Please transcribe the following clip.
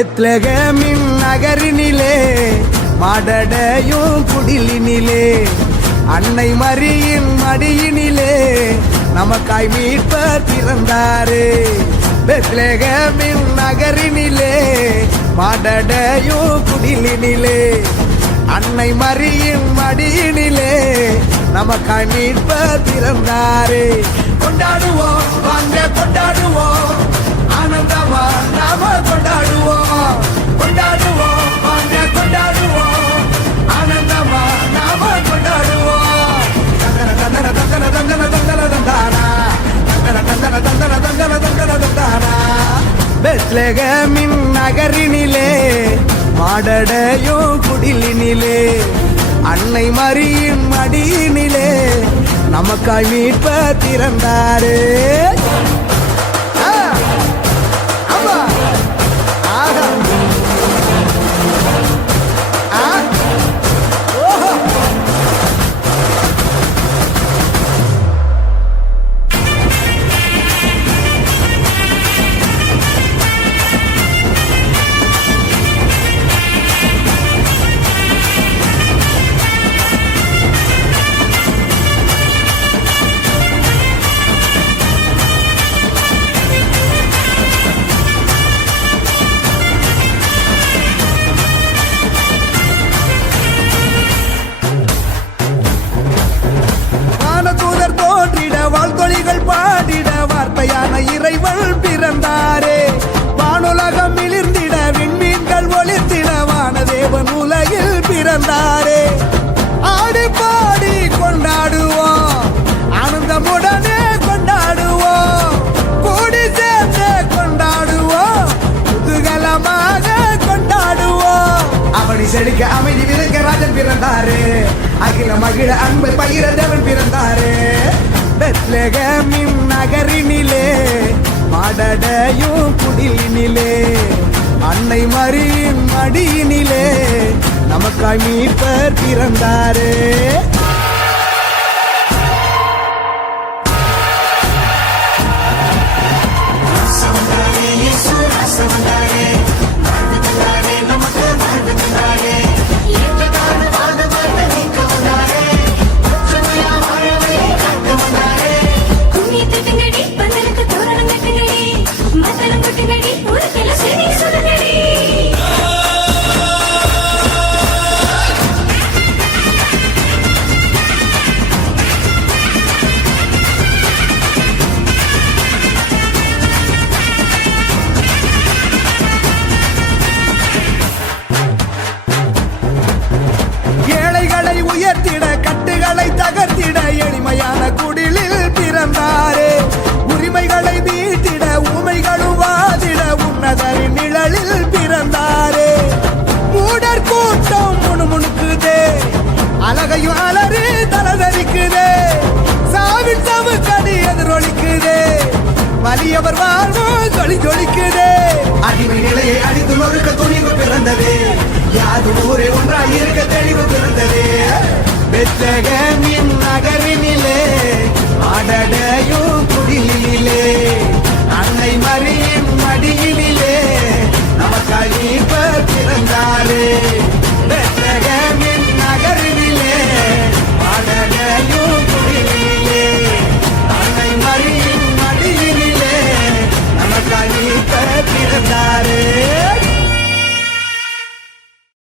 பெத்லகேமின் நகரினிலே மாடடையும் குடிலினிலே அன்னை மரியின் மடியினிலே நமக்காய் மீட்பர் பிறந்தாரே. பெத்லகேமின் நகரினிலே மாடடையும் குடிலினிலே அன்னை மரியின் மடியினிலே நமக்காய் மீட்பர் பிறந்தாரே. கொண்டாடுவோம் வாங்க கொண்டாடுவோம், ஆனந்தமா நாம கொண்டாடுவோம். கொண்டாடுவோம் வாங்க கொண்டாடுவோம், ஆனந்தமா நாம கொண்டாடுவோம். தந்தன தந்தன தந்தன தந்தன தந்தன தந்தானா, தந்தன தந்தன தந்தன தந்தன தந்தன தந்தானா. பெத்லகேமின் நகரினிலே மாடடையும் குடிலினிலே அன்னை மரியின் மடியினிலே நமக்காய் மீட்பர் பிறந்தாரே. வாழ்த்தொழிகள் பாடிட வார்த்தையான இறைவன் பிறந்தாரே. வானுலகம் மிளிர்ந்திட விண்மீன்கள் ஒளிர்ந்திட வானதேவன் உலகில் பிறந்தாரே. ஆடி பாடி கொண்டாடுவோம், ஆனந்தமுடனே கொண்டாடுவோம், கூடி சேர்ந்து கொண்டாடுவோம், குதூகலமாக கொண்டாடுவோம். அவனை செழிக்க அமைதி விருக்க ராஜன் பிறந்தாரே. அகில மகிழ அன்பை பகிர தேவன் பிறந்தாரே. பெத்லகேமின் நகரினிலே மாடடையும் குடிலினிலே அன்னை மரியின் மடியினிலே நமக்காய் மீட்பர் பிறந்தாரே. உயர்த்திட கட்டுகளை தகர்த்திட எளிமையான குடிலில் பிறந்தாரே. உரிமைகளை மீட்டிட ஊமைகளும் வாதிட உன்னதரின் நிழலில் பிறந்தாரே. மூடர் கூட்டம் முணுமுணுக்குதே, அழகையும் அலறி தலதரிக்குதே, சாவின் சவுக்கடி எதிரொலிக்குதே, வலியவர் வாழ்வோ ஜொலி ஜொலிக்குதே. அடிமை நிலையை அடித்து நொறுக்க துணிவு பிறந்ததே, யாது ஊரே ஒன்றாய் இருக்க தெளிவு பிறந்ததே. பெத்லகேமின் நகரினிலே மாடடையும் குடிலினிலே அன்னை மரியின் மடியினிலே நமக்காய் மீட்பர் பிறந்தாரே.